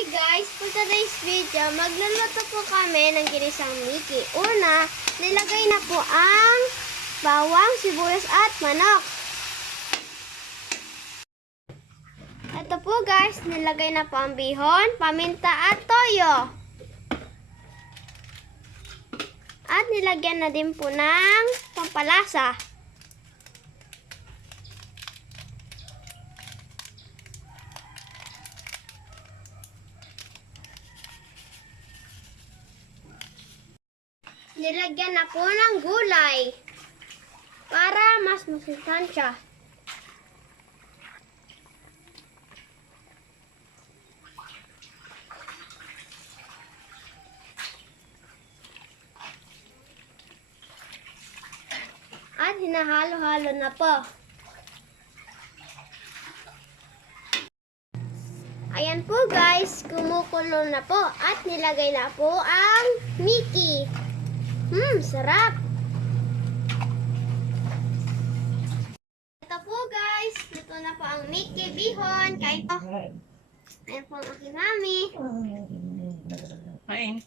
Hi guys! For today's video, magluluto po kami ng ginisang Mickey. Una, nilagay na po ang bawang, sibuyas at manok. Ito po guys, nilagay na po ang bihon, paminta at toyo. At nilagyan na din po ng pampalasa. Nilagyan na po ng gulay para mas masustansya. At hinahalo-halo na po. Ayan po guys, kumukulo na po at nilagay na po ang Mickey. Sarap! Ito po guys, luto na po ang Mickey bihon. Kain po. Ayan po ang aking mami. Kain.